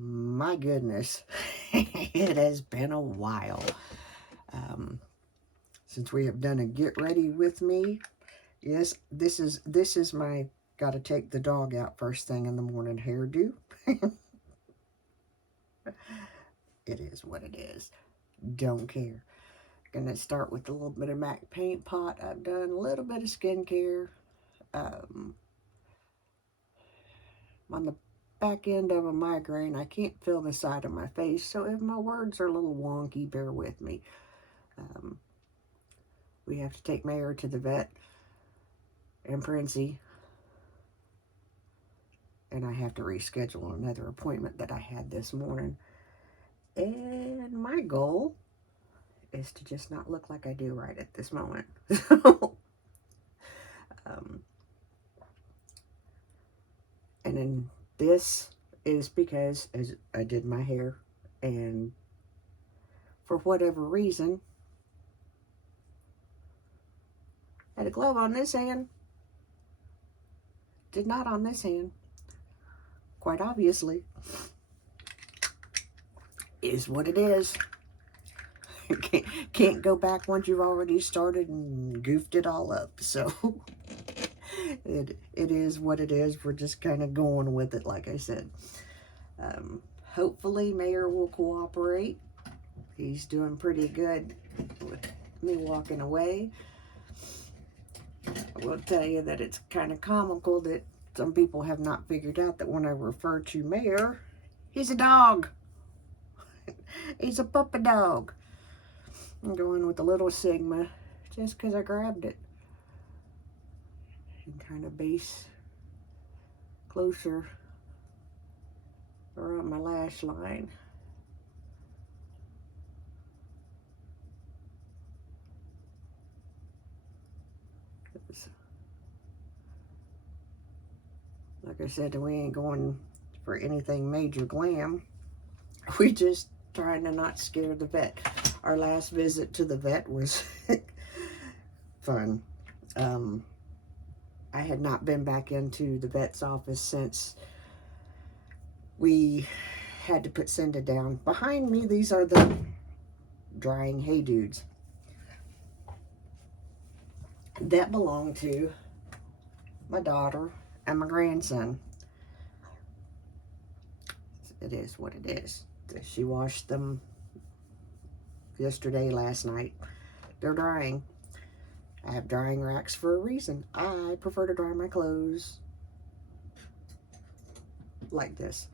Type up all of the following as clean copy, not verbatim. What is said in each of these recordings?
My goodness, it has been a while since we have done a get ready with me. Yes, this is my gotta take the dog out first thing in the morning hairdo. It is what it is. Don't care. Gonna start with a little bit of MAC paint pot. I've done a little bit of skincare. Um, on the back end of a migraine, I can't feel the side of my face, so if my words are a little wonky, bear with me. Um, we have to take Mayor to the vet and Princey, and I have to reschedule another appointment that I had this morning. And my goal is to just not look like I do right at this moment. um, and then this is because as I did my hair, and for whatever reason, had a glove on this hand, did not on this hand. Quite obviously, is what it is. Can't go back once you've already started and goofed it all up. So it is what it is. We're just kind of going with it, like I said. Hopefully Mayor will cooperate. He's doing pretty good with me walking away. I will tell you that it's kind of comical that some people have not figured out that when I refer to Mayor, he's a dog. He's a puppy dog. I'm going with a little Sigma just because I grabbed it. And kind of base closer around my lash line. Like I said, we ain't going for anything major glam. We just trying to not scare the vet. Our last visit to the vet was fun. I had not been back into the vet's office since we had to put Cinda down. Behind me, these are the drying hay dudes that belong to my daughter and my grandson. It is what it is. She washed them yesterday, last night. They're drying. I have drying racks for a reason. I prefer to dry my clothes like this.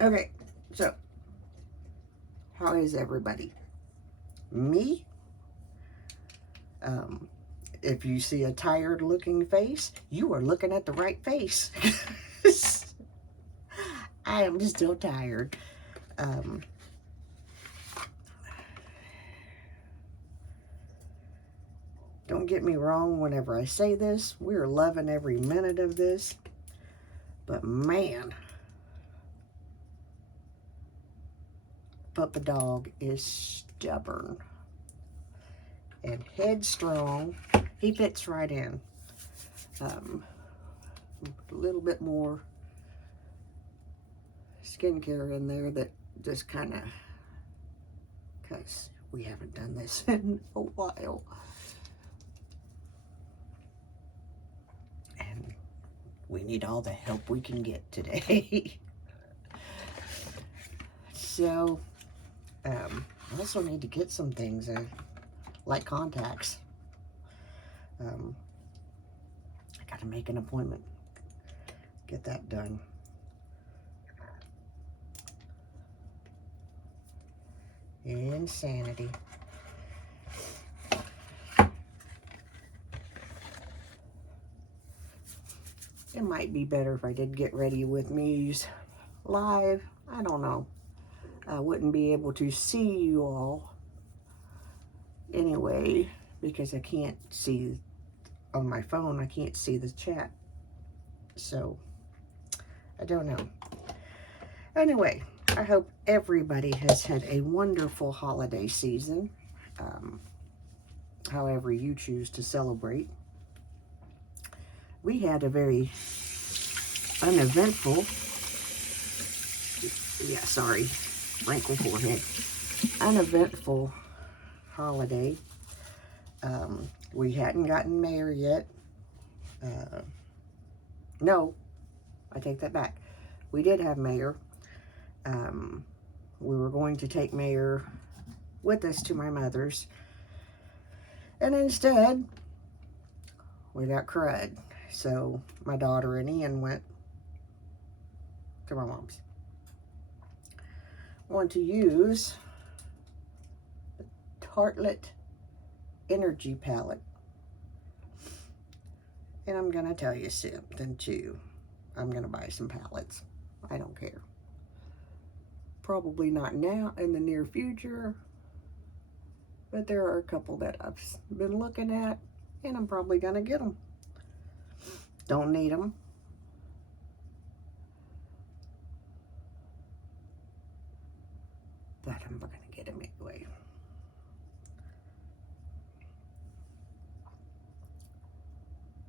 Okay, so how is everybody? Me? If you see a tired looking face, you are looking at the right face. I am still tired. Don't get me wrong whenever I say this. We're loving every minute of this. But man, Papa Dog is stubborn and headstrong. He fits right in. A little bit more skincare in there that just kind of, because we haven't done this in a while. And we need all the help we can get today. So, I also need to get some things like contacts. I gotta make an appointment. Get that done. Insanity. It might be better if I did get ready with me's live. I don't know. I wouldn't be able to see you all anyway because I can't see on my phone. I can't see the chat. So, I don't know. Anyway, I hope everybody has had a wonderful holiday season. However you choose to celebrate. We had a very uneventful Yeah, sorry. Wrinkle forehead. Uneventful holiday. We hadn't gotten mayor yet. No, I take that back. We did have mayor. We were going to take mayor with us to my mother's. And instead, we got crud. So my daughter and Ian went to my mom's. Want to use the Tartlet Energy Palette. And I'm going to tell you something too. I'm going to buy some palettes. I don't care. Probably not now in the near future. But there are a couple that I've been looking at. And I'm probably going to get them. Don't need them. But I'm going to get them anyway.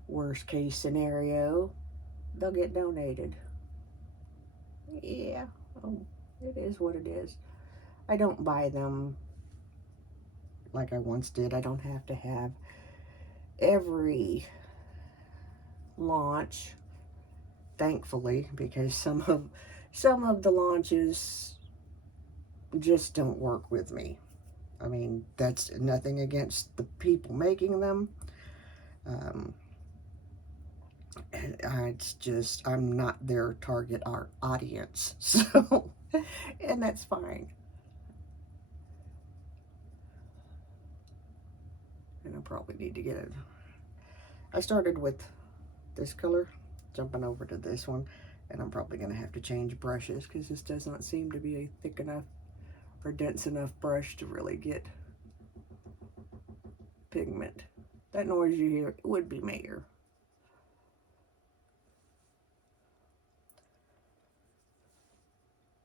Worst case scenario, they'll get donated. Yeah, it is what it is. I don't buy them like I once did. I don't have to have every launch, thankfully, because some of the launches just don't work with me. I mean, that's nothing against the people making them. It's just, I'm not their target audience. So, and that's fine. And I probably need to get it. I started with this color, jumping over to this one, and I'm probably going to have to change brushes because this does not seem to be a thick enough or dense enough brush to really get pigment. That noise you hear would be mayor.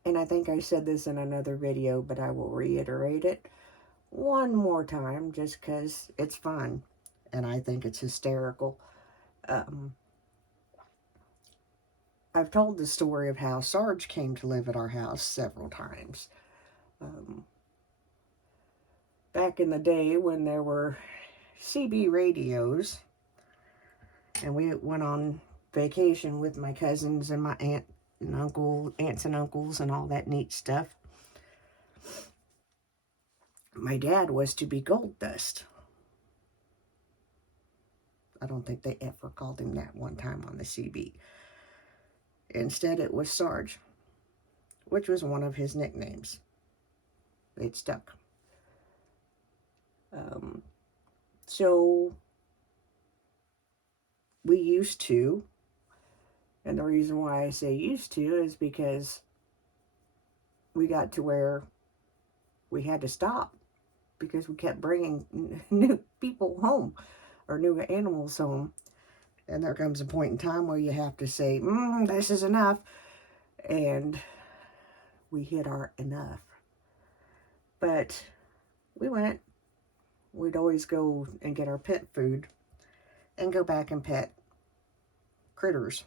And I think I said this in another video, but I will reiterate it one more time just because it's fun and I think it's hysterical. I've told the story of how Sarge came to live at our house several times. Back in the day when there were CB radios and we went on vacation with my cousins and my aunts and uncles and all that neat stuff. My dad was to be Gold Dust. I don't think they ever called him that one time on the CB. Instead, it was Sarge, which was one of his nicknames. It stuck. So we used to, and the reason why I say used to is because we got to where we had to stop because we kept bringing new people home or new animals home. And there comes a point in time where you have to say, this is enough. And we hit our enough. But we went. We'd always go and get our pet food and go back and pet critters.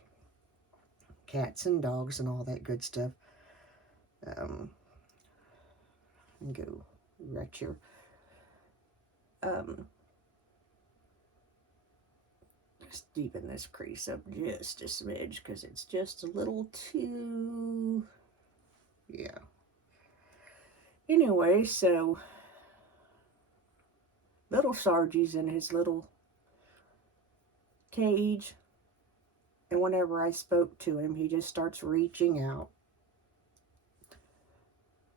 Cats and dogs and all that good stuff. And go right here. Just deepen this crease up just a smidge because it's just a little too, yeah. Anyway, so little Sargie's in his little cage, and whenever I spoke to him, he just starts reaching out.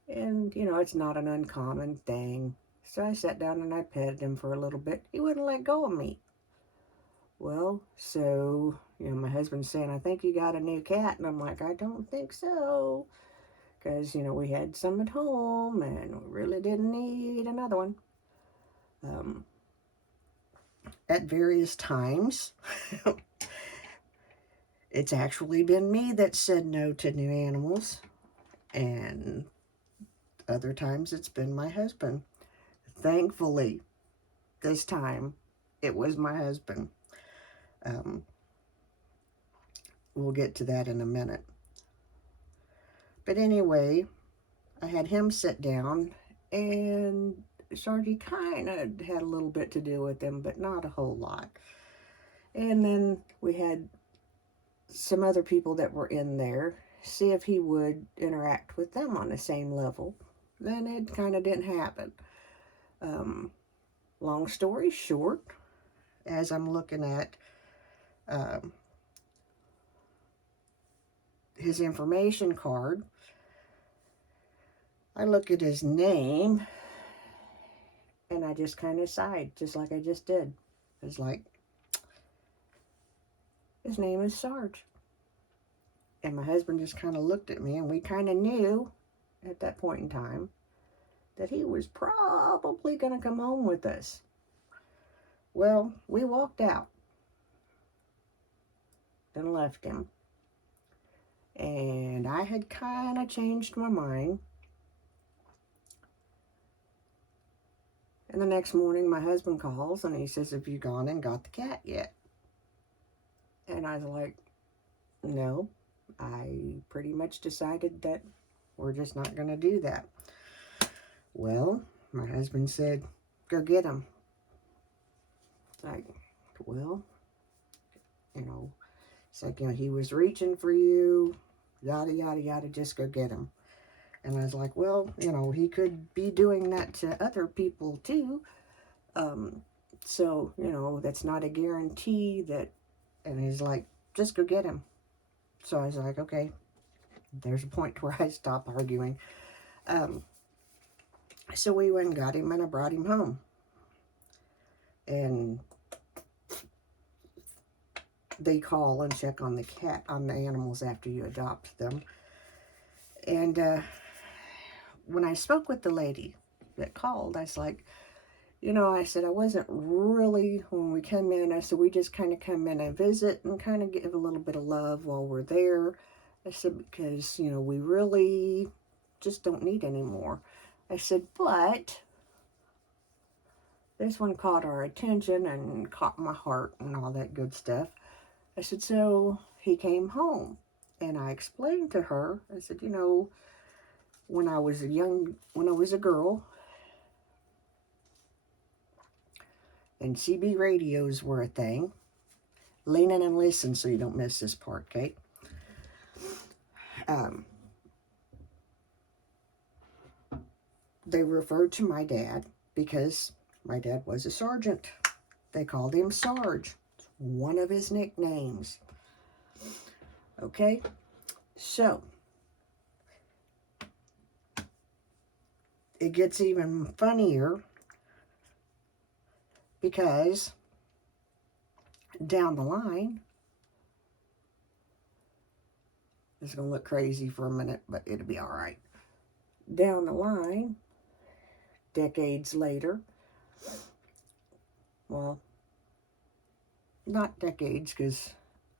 And, you know, it's not an uncommon thing. So I sat down and I petted him for a little bit. He wouldn't let go of me. Well, so, you know, my husband's saying, I think you got a new cat. And I'm like, I don't think so. Because, you know, we had some at home and we really didn't need another one. At various times, it's actually been me that said no to new animals. And other times it's been my husband. Thankfully, this time, it was my husband. We'll get to that in a minute. But anyway, I had him sit down, and Sargy kind of had a little bit to do with him, but not a whole lot. And then we had some other people that were in there, see if he would interact with them on the same level. Then it kind of didn't happen. Long story short, as I'm looking at um, his information card, I look at his name and I just kind of sighed, just like I just did. It's like, his name is Sarge. And my husband just kind of looked at me, and we kind of knew at that point in time that he was probably going to come home with us. Well, we walked out and left him. And I had kind of changed my mind. And the next morning, my husband calls and he says, "Have you gone and got the cat yet?" And I was like, "No, I pretty much decided that we're just not going to do that." Well, my husband said, "Go get him." It's like, well, it's like, he was reaching for you, yada, yada, yada, just go get him. And I was like, well, he could be doing that to other people too. So, that's not a guarantee that, and he's like, just go get him. So I was like, okay, there's a point where I stop arguing. So we went and got him, and I brought him home. And they call and check on the animals after you adopt them. And when I spoke with the lady that called, I was like, I said, I wasn't really, when we come in, I said, we just kind of come in and visit and kind of give a little bit of love while we're there. I said, because, we really just don't need any more. I said, but this one caught our attention and caught my heart and all that good stuff. I said, so he came home. And I explained to her, I said, when I was a girl, and CB radios were a thing. Lean in and listen so you don't miss this part, Kate. They referred to my dad because my dad was a sergeant. They called him Sarge. It's one of his nicknames. Okay, so it gets even funnier because down the line, it's going to look crazy for a minute, but it'll be all right. Down the line, decades later, well, not decades, because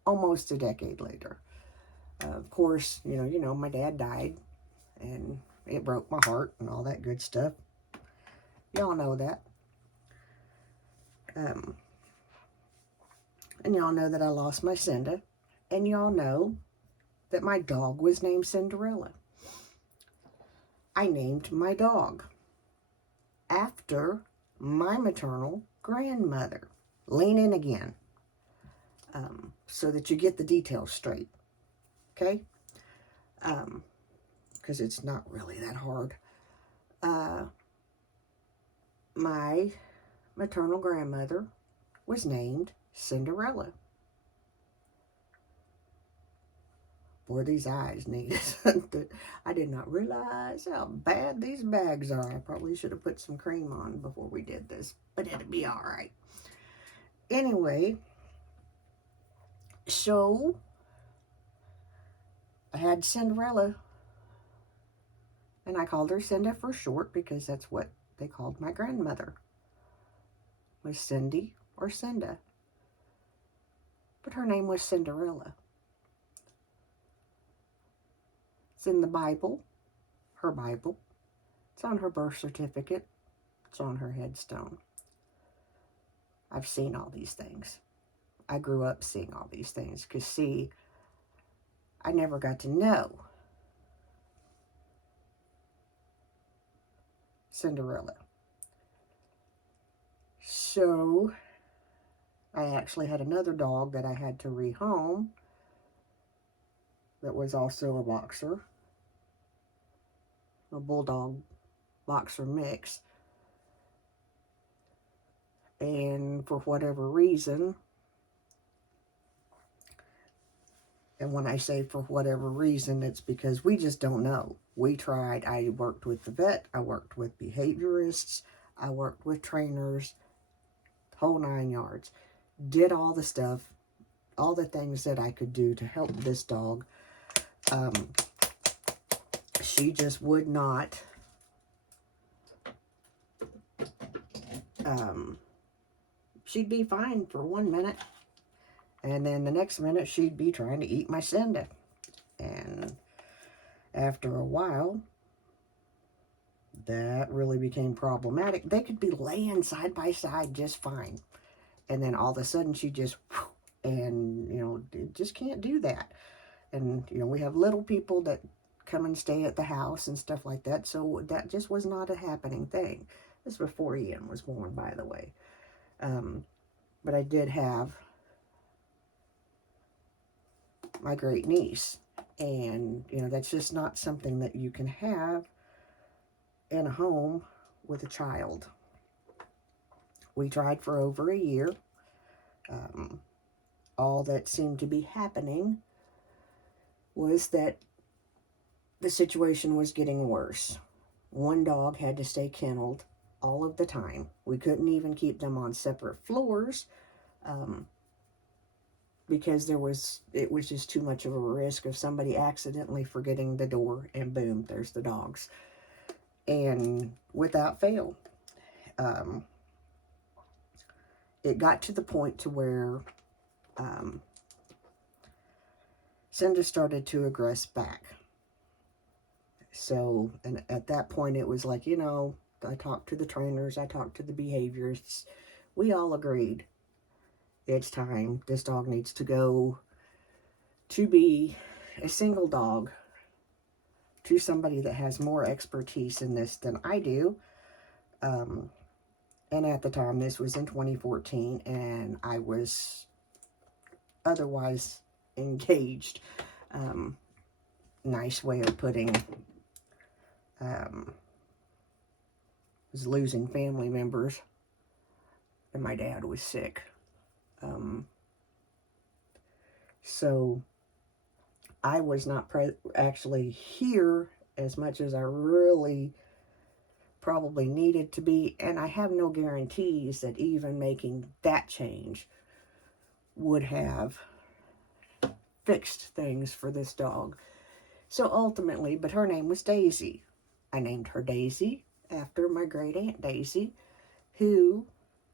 almost a decade later, of course, my dad died, and it broke my heart and all that good stuff. Y'all know that. And y'all know that I lost my Cinda. And y'all know that my dog was named Cinderella. I named my dog after my maternal grandmother. Lean in again, so that you get the details straight. Okay? Because it's not really that hard. My maternal grandmother was named Cinderella. Boy, these eyes need it. I did not realize how bad these bags are. I probably should have put some cream on before we did this, but it'll be all right. Anyway, so I had Cinderella, and I called her Cinda for short because that's what they called my grandmother, was Cindy or Cinda. But her name was Cinderella. It's in the Bible, her Bible. It's on her birth certificate. It's on her headstone. I've seen all these things. I grew up seeing all these things because, see, I never got to know Cinderella. So I actually had another dog that I had to rehome that was also a boxer, a bulldog boxer mix. And for whatever reason, and when I say for whatever reason, it's because we just don't know. We tried. I worked with the vet. I worked with behaviorists. I worked with trainers, whole 9 yards. Did all the stuff, all the things that I could do to help this dog. She just would not she'd be fine for 1 minute, and then the next minute she'd be trying to eat my Cinda. And after a while, that really became problematic. They could be laying side by side just fine, and then all of a sudden she just, and you know, just can't do that. And you know, we have little people that come and stay at the house and stuff like that, so that just was not a happening thing. This was before Ian was born, by the way. But I did have my great niece, and you know, that's just not something that you can have in a home with a child. We tried for over a year. All that seemed to be happening was that the situation was getting worse. One dog had to stay kenneled all of the time. We couldn't even keep them on separate floors because it was just too much of a risk of somebody accidentally forgetting the door, and boom, there's the dogs. And without fail, it got to the point to where Cinda started to aggress back. So, and at that point, it was like, you know, I talked to the trainers, I talked to the behaviorists. We all agreed it's time. This dog needs to go to be a single dog to somebody that has more expertise in this than I do. And at the time, this was in 2014, and I was otherwise engaged. Nice way of putting was losing family members, and my dad was sick. So I was not actually here as much as I really probably needed to be, and I have no guarantees that even making that change would have fixed things for this dog. So ultimately, but her name was Daisy. I named her Daisy after my great aunt Daisy, who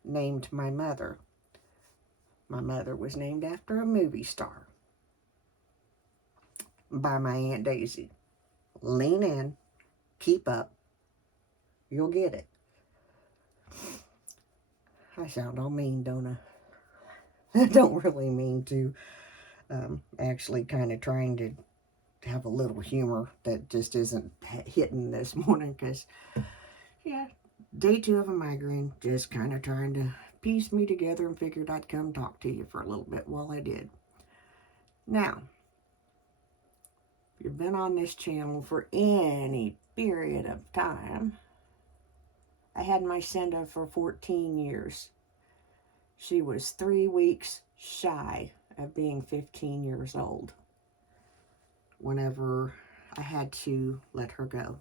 named my mother. My mother was named after a movie star by my Aunt Daisy. Lean in, keep up, you'll get it. I sound all mean, don't I? I don't really mean to. Actually kind of trying to have a little humor that just isn't hitting this morning, because, yeah, day 2 of a migraine, just kind of trying to piece me together, and figured I'd come talk to you for a little bit while I did. Now, if you've been on this channel for any period of time, I had my Cinda for 14 years. She was 3 weeks shy of being 15 years old whenever I had to let her go.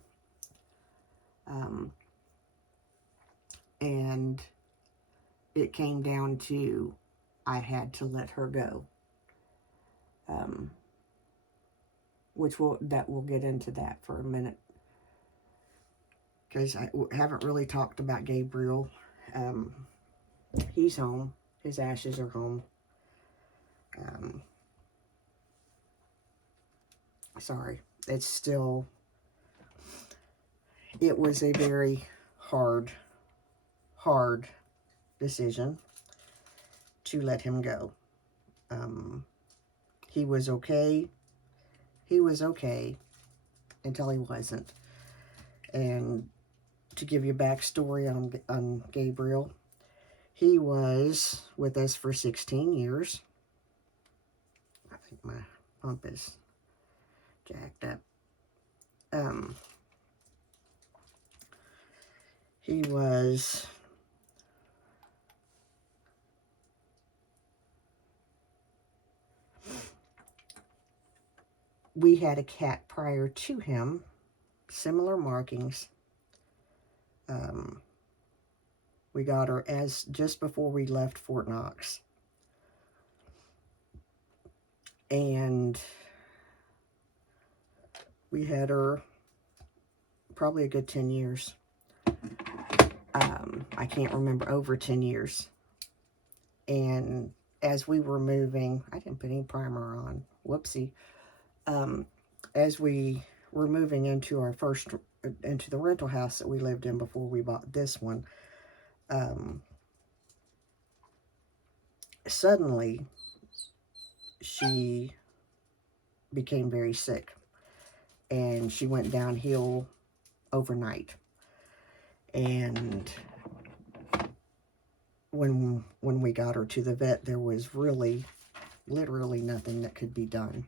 And it came down to I had to let her go. We'll get into that for a minute, because I haven't really talked about Gabriel. He's home. His ashes are home. Sorry. It was a very hard decision to let him go. He was okay. He was okay until he wasn't. And to give you backstory on Gabriel, he was with us for 16 years. I think my pump is jacked up. He was we had a cat prior to him, similar markings. We got her as just before we left Fort Knox. And we had her probably a good 10 years. I can't remember, over 10 years. And as we were moving, I didn't put any primer on. Whoopsie. As we were moving into into the rental house that we lived in before we bought this one, suddenly she became very sick, and she went downhill overnight. And when we got her to the vet, there was really literally nothing that could be done.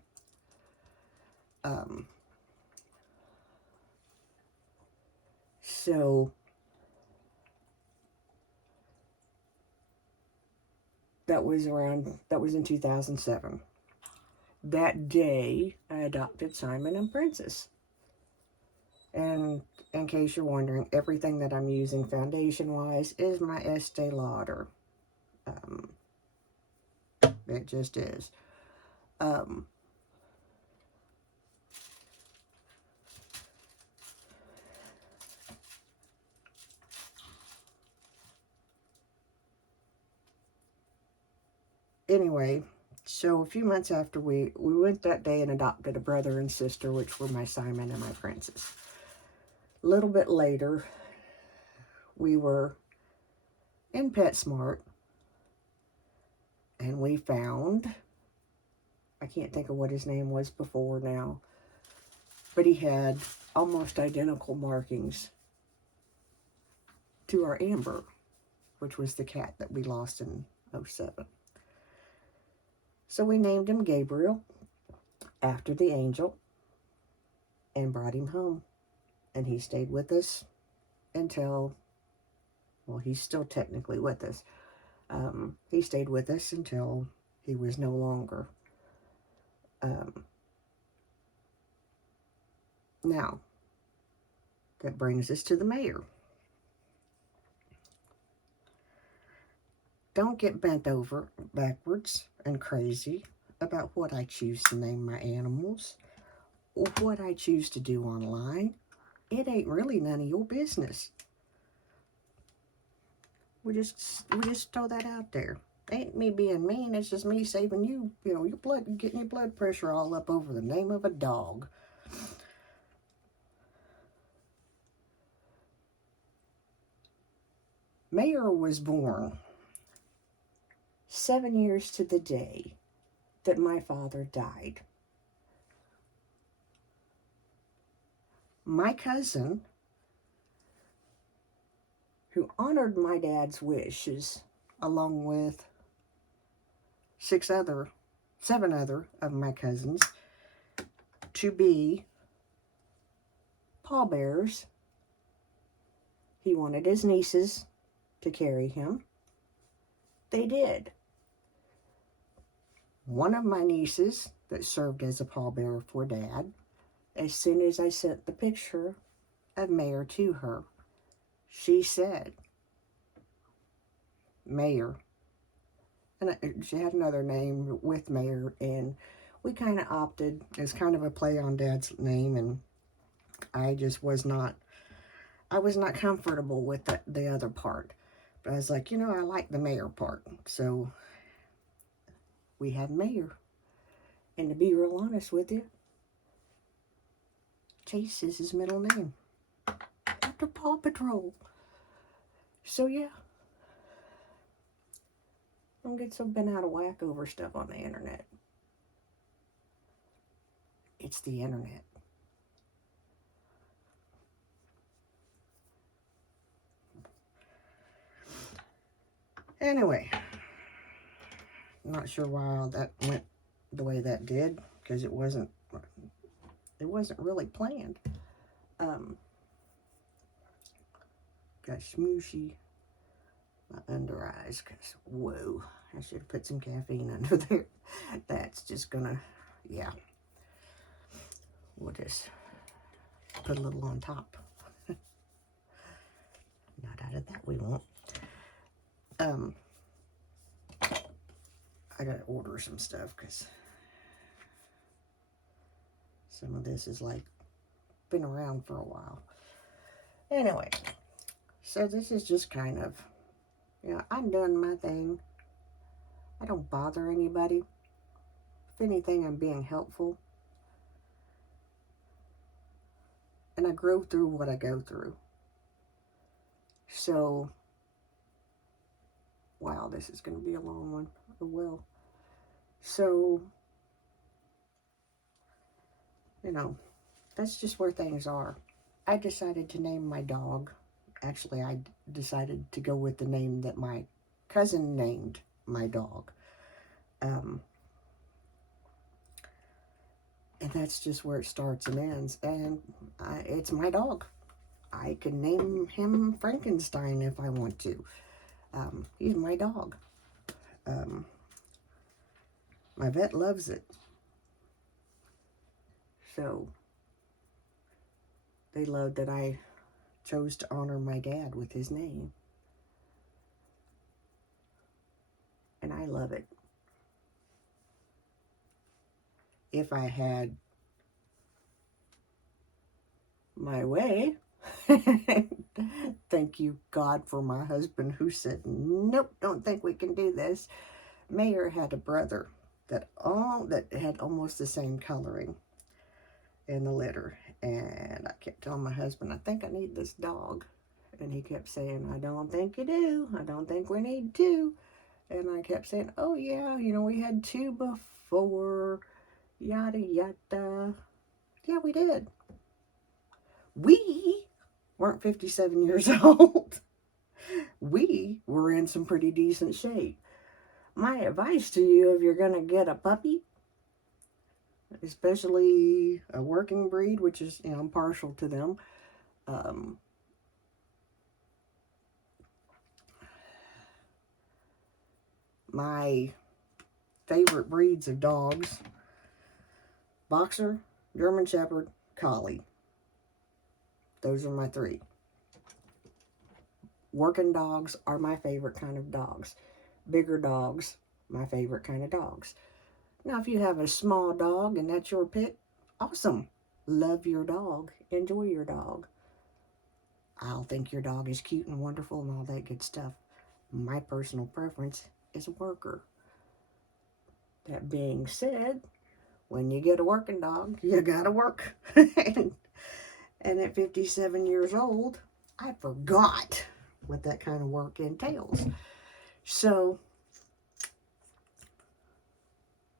So that was in 2007. That day, I adopted Simon and Princess. And in case you're wondering, everything that I'm using foundation-wise is my Estee Lauder. It just is. Anyway, so a few months after we went that day and adopted a brother and sister, which were my Simon and my Princess. A little bit later, we were in PetSmart, and we found, I can't think of what his name was before now, but he had almost identical markings to our Amber, which was the cat that we lost in 2007. So we named him Gabriel, after the angel, and brought him home. And he stayed with us until, well, he's still technically with us. He stayed with us until he was no longer. Now, that brings us to the mayor. Don't get bent over backwards and crazy about what I choose to name my animals or what I choose to do online. It ain't really none of your business. We just throw that out there. Ain't me being mean, it's just me saving you, your blood, getting your blood pressure all up over the name of a dog. Mayor was born 7 years to the day that my father died. My cousin, who honored my dad's wishes, along with 7 other of my cousins, to be pallbearers. He wanted his nieces to carry him. They did. One of my nieces that served as a pallbearer for Dad, as soon as I sent the picture of Mayor to her, she said, Mayor. And she had another name with Mayor, and we kind of opted as kind of a play on Dad's name, and I just was not comfortable with the other part. But I was like, I like the Mayor part. So we had Mayor. And to be real honest with you, Chase is his middle name, after Paw Patrol. So yeah, don't get so bent out of whack over stuff on the internet. It's the internet. Anyway, not sure why all that went the way that did, because it wasn't really planned. Got smooshy my under eyes, because whoa, I should have put some caffeine under there. That's just gonna, yeah, we'll just put a little on top. Not out of that, we won't. I gotta order some stuff, because some of this is like been around for a while. Anyway, so this is just kind of, you know, I'm doing my thing. I don't bother anybody. If anything, I'm being helpful. And I grow through what I go through. So, wow, this is going to be a long one. Oh, well. So, you know, that's just where things are. I decided to name my dog. Actually, I decided to go with the name that my cousin named my dog. And that's just where it starts and ends. And it's my dog. I can name him Frankenstein if I want to. He's my dog. My vet loves it. So they love that I chose to honor my dad with his name. And I love it. If I had my way, thank you, God, for my husband who said, nope, don't think we can do this. Mayor had a brother that had almost the same coloring in the litter. And I kept telling my husband, I think I need this dog. And he kept saying, I don't think you do. I don't think we need two. And I kept saying, oh yeah, you know, we had two before, yada yada. Yeah, we did. We weren't 57 years old. We were in some pretty decent shape. My advice to you, if you're going to get a puppy, especially a working breed, which is, you know, I'm partial to them, my favorite breeds of dogs: Boxer, German Shepherd, Collie. Those are my three. Working dogs are my favorite kind of dogs. Bigger dogs, my favorite kind of dogs. Now, if you have a small dog and that's your pick, awesome. Love your dog. Enjoy your dog. I'll think your dog is cute and wonderful and all that good stuff. My personal preference is a worker. That being said, when you get a working dog, you gotta work. And at 57 years old, I forgot what that kind of work entails. So,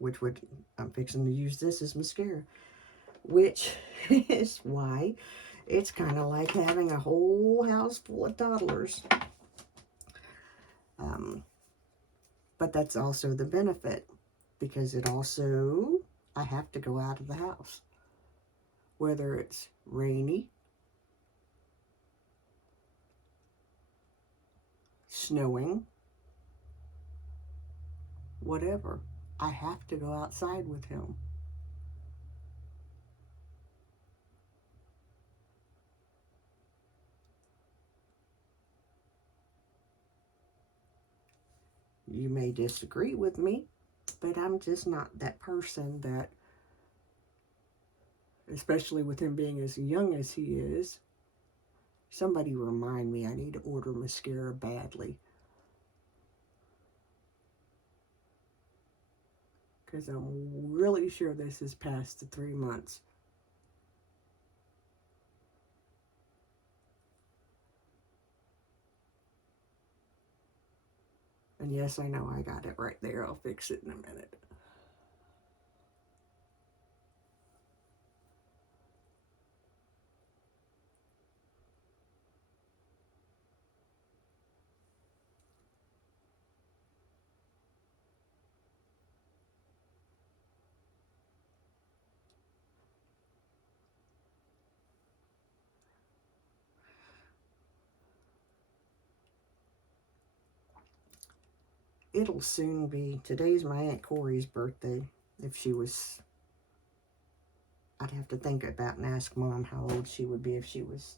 I'm fixing to use this as mascara, which is why it's kind of like having a whole house full of toddlers. But that's also the benefit, because I have to go out of the house. Whether it's rainy, snowing, whatever, I have to go outside with him. You may disagree with me, but I'm just not that person that, especially with him being as young as he is, somebody remind me I need to order mascara badly. Because I'm really sure this is past the 3 months. And yes, I know I got it right there. I'll fix it in a minute. it'll soon be. Today's my Aunt Corey's birthday. If she was, I'd have to think about and ask Mom how old she would be if she was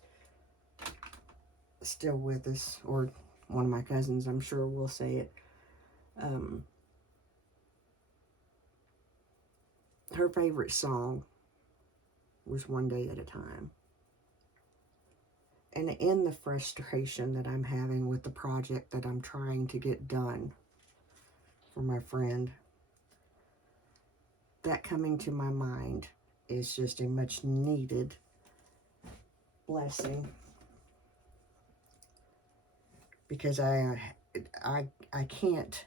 still with us, or one of my cousins, I'm sure, will say it. Her favorite song was One Day at a Time. And in the frustration that I'm having with the project that I'm trying to get done for my friend, that coming to my mind is just a much needed blessing. Because I can't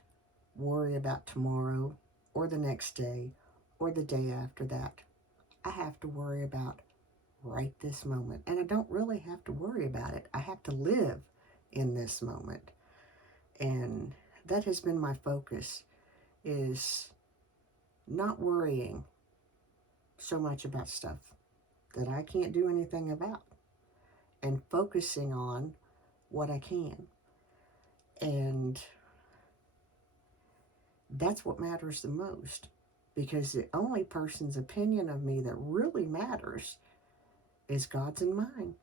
worry about tomorrow or the next day or the day after that. I have to worry about right this moment. And I don't really have to worry about it. I have to live in this moment. And that has been my focus, is not worrying so much about stuff that I can't do anything about, and focusing on what I can. And that's what matters the most, because the only person's opinion of me that really matters is God's and mine.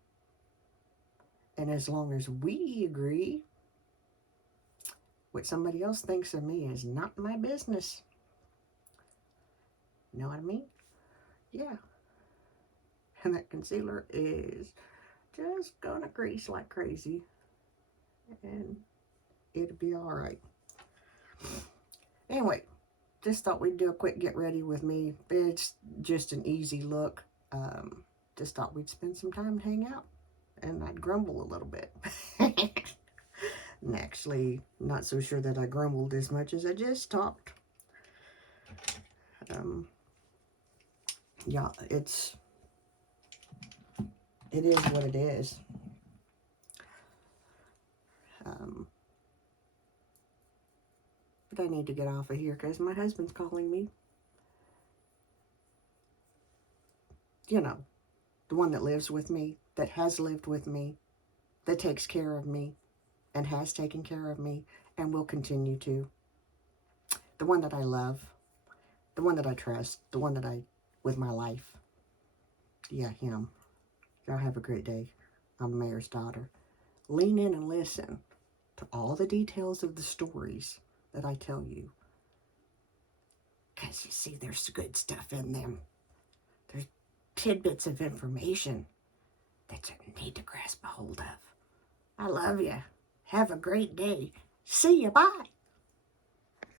And as long as we agree, what somebody else thinks of me is not my business. You know what I mean? Yeah. And that concealer is just gonna crease like crazy, and it'll be all right. Anyway, just thought we'd do a quick get ready with me. It's just an easy look. Just thought we'd spend some time and hang out, and I'd grumble a little bit. And actually, not so sure that I grumbled as much as I just talked. Yeah, it is what it is. But I need to get off of here because my husband's calling me. You know, the one that lives with me, that has lived with me, that takes care of me, and has taken care of me, and will continue to. The one that I love, the one that I trust, the one that with my life. Yeah, him. Y'all have a great day. I'm the mayor's daughter. Lean in and listen to all the details of the stories that I tell you. Because you see, there's good stuff in them. There's tidbits of information that you need to grasp a hold of. I love you. Have a great day. See you. Bye.